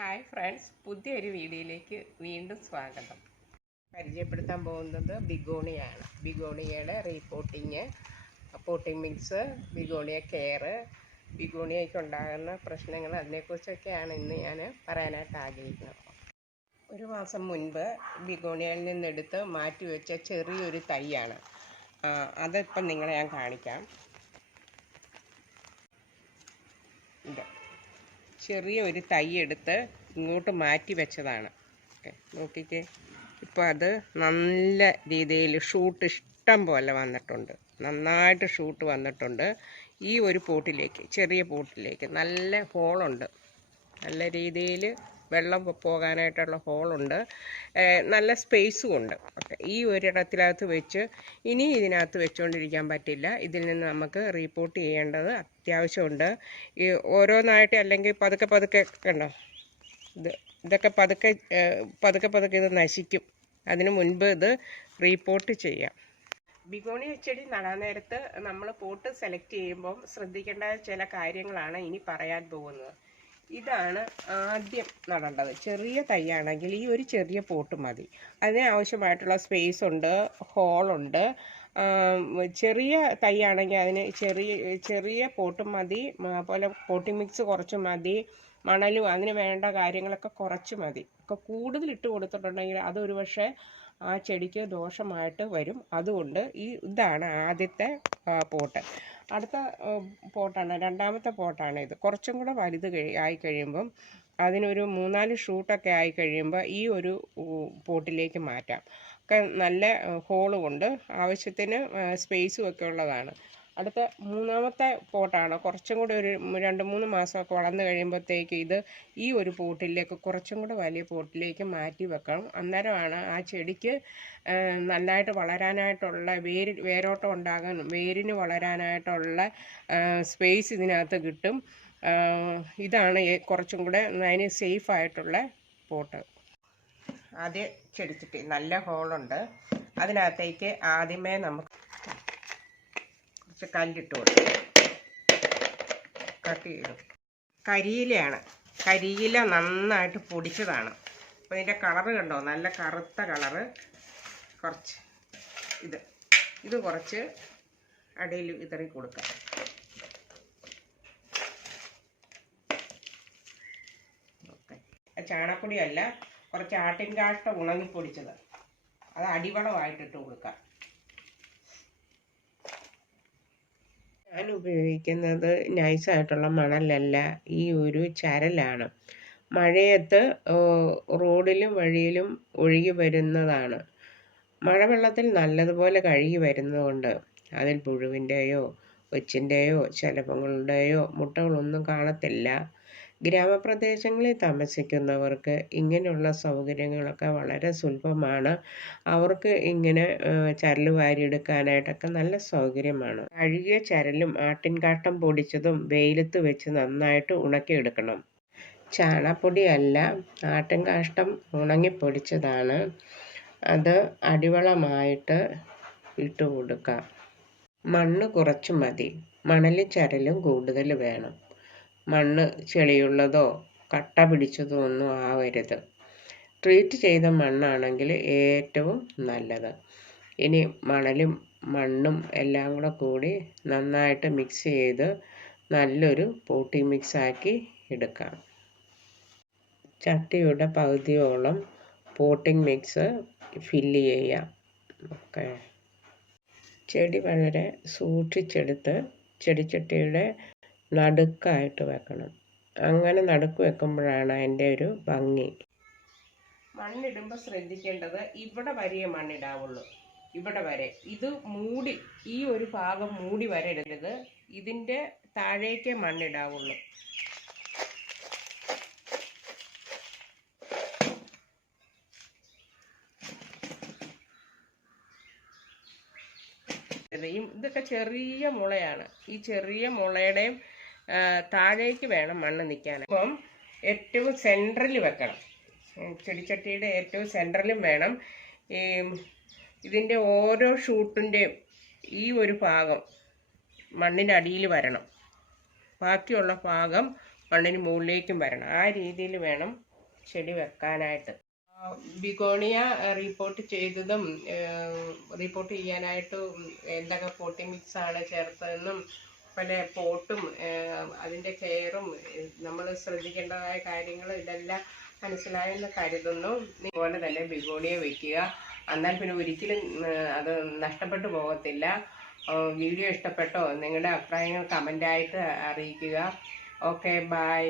Hi friends പുതിയൊരു വീഡിയോയിലേക്ക് വീണ്ടും സ്വാഗതം. പരിചയപ്പെടുത്താൻ പോകുന്നത് ബിഗോണിയാണ്. ബിഗോണിയയുടെ repotting potting mix begonia care ബിഗോണിയയ്ക്ക് ഉണ്ടാകുന്ന പ്രശ്നങ്ങൾ അതിനെക്കുറിച്ചൊക്കെയാണ് ഇന്ന് ഞാൻ പറയാനായിട്ട് ആഗ്രഹിക്കുന്നത്. ഒരു മാസം മുൻപ് ബിഗോണിയയിൽ നിന്നെടുത്ത് മാറ്റി വെച്ച ചെറിയൊരു തൈയാണ്. അതിപ്പം നിങ്ങളെ ഞാൻ കാണിക്കാം. ഇത്. ചെറിയ ഒരു തൈ എടുത്ത് ഇങ്ങോട്ട് മാറ്റി വെച്ചതാണ്. നോക്കിക്കേ. ഇപ്പോൾ അത് നല്ല രീതിയിൽ ഷൂട്ട് ഇഷ്ടം പോലെ വന്നിട്ടുണ്ട്. നന്നായിട്ട് ഷൂട്ട് വന്നിട്ടുണ്ട്. ഈ ഒരു പോട്ടിലേക്ക് ചെറിയ പോട്ടിലേക്ക് നല്ല ഹോളുണ്ട്. നല്ല രീതിയിൽ വെള്ളം പോകാനായിട്ടുള്ള ഹോളുണ്ട്. നല്ല സ്പേസും ഉണ്ട്. ഓക്കെ. ഈ ഒരിടത്തിനകത്ത് വെച്ച് ഇനി ഇതിനകത്ത് വെച്ചുകൊണ്ടിരിക്കാൻ പറ്റില്ല. ഇതിൽ നിന്ന് നമുക്ക് റീപോർട്ട് ചെയ്യേണ്ടത് അത്യാവശ്യമുണ്ട്. ഈ ഓരോന്നായിട്ട് അല്ലെങ്കിൽ പതുക്കെ പതുക്കെ കണ്ടോ? ഇത് ഇതൊക്കെ പതുക്കെ പതുക്കെ പതുക്കെ ഇത് നശിക്കും. അതിന് മുൻപ് ഇത് റീപോർട്ട് ചെയ്യാം. ബിഗോണി ചെടി നടാൻ നേരത്ത് നമ്മൾ പോട്ട് സെലക്ട് ചെയ്യുമ്പം ശ്രദ്ധിക്കേണ്ട ചില കാര്യങ്ങളാണ് ഇനി പറയാൻ പോകുന്നത്. ഇതാണ് ആദ്യം നടേണ്ടത്. ചെറിയ തൈയാണെങ്കിൽ ഈ ഒരു ചെറിയ പോട്ട് മതി. അതിന് ആവശ്യമായിട്ടുള്ള സ്പേസ് ഉണ്ട് ഹോളുണ്ട് ചെറിയ തൈയാണെങ്കിൽ അതിന് ചെറിയ ചെറിയ പോട്ട് മതി. അതുപോലെ പോട്ടിംഗ് മിക്സ് കുറച്ച് മതി. മണലും അതിന് വേണ്ട കാര്യങ്ങളൊക്കെ കുറച്ച് മതി. ഒക്കെ കൂടുതൽ ഇട്ട് കൊടുത്തിട്ടുണ്ടെങ്കിൽ അതൊരു പക്ഷേ ആ ചെടിക്ക് ദോഷമായിട്ട് വരും. അതുകൊണ്ട് ഈ ഇതാണ് ആദ്യത്തെ പോട്ട്. അടുത്ത പോട്ടാണ് രണ്ടാമത്തെ പോട്ടാണ് ഇത് കുറച്ചും കൂടെ വലുത് കഴി ആയി കഴിയുമ്പം അതിനൊരു മൂന്നാൽ ഷൂട്ടൊക്കെ ആയി കഴിയുമ്പോൾ ഈ ഒരു പോട്ടിലേക്ക് മാറ്റാം. ഒക്കെ നല്ല ഹോളും ഉണ്ട്. ആവശ്യത്തിന് സ്പേസും ഒക്കെ ഉള്ളതാണ്. അടുത്ത മൂന്നാമത്തെ പോട്ടാണ്. കുറച്ചും കൂടെ ഒരു രണ്ട് മൂന്ന് മാസമൊക്കെ വളർന്നു കഴിയുമ്പോഴത്തേക്ക് ഇത് ഈ ഒരു പോട്ടിലേക്ക് കുറച്ചും കൂടെ വലിയ പോട്ടിലേക്ക് മാറ്റി വെക്കണം. അന്നേരമാണ് ആ ചെടിക്ക് നന്നായിട്ട് വളരാനായിട്ടുള്ള വേര് വേരോട്ടം ഉണ്ടാകാൻ വേരിന് വളരാനായിട്ടുള്ള സ്പേസ് ഇതിനകത്ത് കിട്ടും. ഇതാണ് കുറച്ചും കൂടെ അതിന് സേഫ് ആയിട്ടുള്ള പോട്ട്. ആദ്യം ചെടിച്ചിട്ട് നല്ല ഹോളുണ്ട് അതിനകത്തേക്ക് ആദ്യമേ നമുക്ക് കുറച്ച് കല്ലിട്ട് കൊടുക്കും. കട്ട് കരിയിലയാണ്. കരിയില നന്നായിട്ട് പൊടിച്ചതാണ്. അപ്പോൾ ഇതിന്റെ കളറ് കണ്ടോ? നല്ല കറുത്ത കളറ് കുറച്ച് ഇത്. ഇത് കുറച്ച് അടിയിൽ ഇതറി കൊടുക്കാം. ചാണപ്പൊടിയല്ല കുറച്ച് ആട്ടിൻ കാഷ്ട ഉണങ്ങിപ്പൊടിച്ചത് അത് അടിവളമായിട്ടിട്ട് കൊടുക്കാം. ഞാൻ ഉപയോഗിക്കുന്നത് നൈസായിട്ടുള്ള മണലല്ല. ഈ ഒരു ചരലാണ്. മഴയത്ത് റോഡിലും വഴിയിലും ഒഴുകി വരുന്നതാണ്. മഴവെള്ളത്തിൽ നല്ലതുപോലെ കഴുകി വരുന്നതുകൊണ്ട് അതിൽ പുഴുവിന്റെയോ ഒച്ചിന്റെയോ ശലഭങ്ങളുടെയോ മുട്ടകളൊന്നും കാണത്തില്ല. ഗ്രാമപ്രദേശങ്ങളിൽ താമസിക്കുന്നവർക്ക് ഇങ്ങനെയുള്ള സൗകര്യങ്ങളൊക്കെ വളരെ സുലഭമാണ്. അവർക്ക് ഇങ്ങനെ ചരൽ വാരിയെടുക്കാനായിട്ടൊക്കെ നല്ല സൗകര്യമാണ്. കഴുകിയ ചരലും ആട്ടിൻകാട്ടം പൊടിച്ചതും വെയിലത്ത് വെച്ച് നന്നായിട്ട് ഉണക്കിയെടുക്കണം. ചാണപ്പൊടിയല്ല അല്ല ആട്ടിൻകാഷ്ടം ഉണങ്ങിപ്പൊടിച്ചതാണ്. അത് അടിവളമായിട്ട് ഇട്ട് കൊടുക്കാം മണ്ണ് കുറച്ച് മതി. മണലും ചരലും കൂടുതൽ വേണം. മണ്ണ് ചെളിയുള്ളതോ കട്ട പിടിച്ചതോ ഒന്നും ആവരുത്. ട്രീറ്റ് ചെയ്ത മണ്ണാണെങ്കിൽ ഏറ്റവും നല്ലത്. ഇനി മണലും മണ്ണും എല്ലാം കൂടെ കൂടി നന്നായിട്ട് മിക്സ് ചെയ്ത് നല്ലൊരു പോട്ടി മിക്സാക്കി എടുക്കാം. ചട്ടിയുടെ പകുതിയോളം പോട്ടിംഗ് മിക്സ് ഫില്ല് ചെയ്യാം. ഓക്കെ. ചെടി വളരെ സൂക്ഷിച്ചെടുത്ത് ചെടിച്ചട്ടിയുടെ നടുക്കായിട്ട് വെക്കണം. അങ്ങനെ നടുക്ക് വെക്കുമ്പോഴാണ് അതിന്റെ ഒരു ഭംഗി. മണ്ണിടുമ്പോൾ ശ്രദ്ധിക്കേണ്ടത് ഇവിടെ വരെയേ മണ്ണിടാവുള്ളൂ. ഇവിടെ വരെ. ഇത് മൂടി ഈ ഒരു ഭാഗം മൂടി വരരുത് ഇതിന്റെ താഴേക്കേ മണ്ണിടാവുള്ളൂ. ഇതൊക്കെ ചെറിയ മുളയാണ്. ഈ ചെറിയ മുളയുടെയും താഴേക്ക് വേണം മണ്ണ് നിൽക്കാൻ അപ്പം ഏറ്റവും സെൻട്രൽ വെക്കണം. ചെടിച്ചട്ടിയുടെ ഏറ്റവും സെൻട്രലും വേണം. ഈ ഇതിന്റെ ഓരോ ഷൂട്ടിന്റെയും ഈ ഒരു ഭാഗം മണ്ണിന്റെ അടിയിൽ വരണം. ബാക്കിയുള്ള ഭാഗം മണ്ണിന് മുകളിലേക്കും വരണം. ആ രീതിയിൽ വേണം ചെടി വെക്കാനായിട്ട്. ബിഗോണിയ റിപ്പോർട്ട് ചെയ്തതും റിപ്പോർട്ട് ചെയ്യാനായിട്ട് എന്തൊക്കെ പോട്ടി മിക്സ് ആണ് ചേർത്തതെന്നും പല പോട്ടും അതിന്റെ കെയറും നമ്മൾ ശ്രദ്ധിക്കേണ്ടതായ കാര്യങ്ങൾ ഇതെല്ലാം മനസ്സിലായെന്ന് കരുതുന്നു. ഇതുപോലെ തന്നെ ബിഗോണിയ വെക്കുക. എന്നാൽ പിന്നെ ഒരിക്കലും അത് നഷ്ടപ്പെട്ടു പോകത്തില്ല. വീഡിയോ ഇഷ്ടപ്പെട്ടോ? നിങ്ങളുടെ അഭിപ്രായങ്ങൾ കമന്റായിട്ട് അറിയിക്കുക. Okay bye.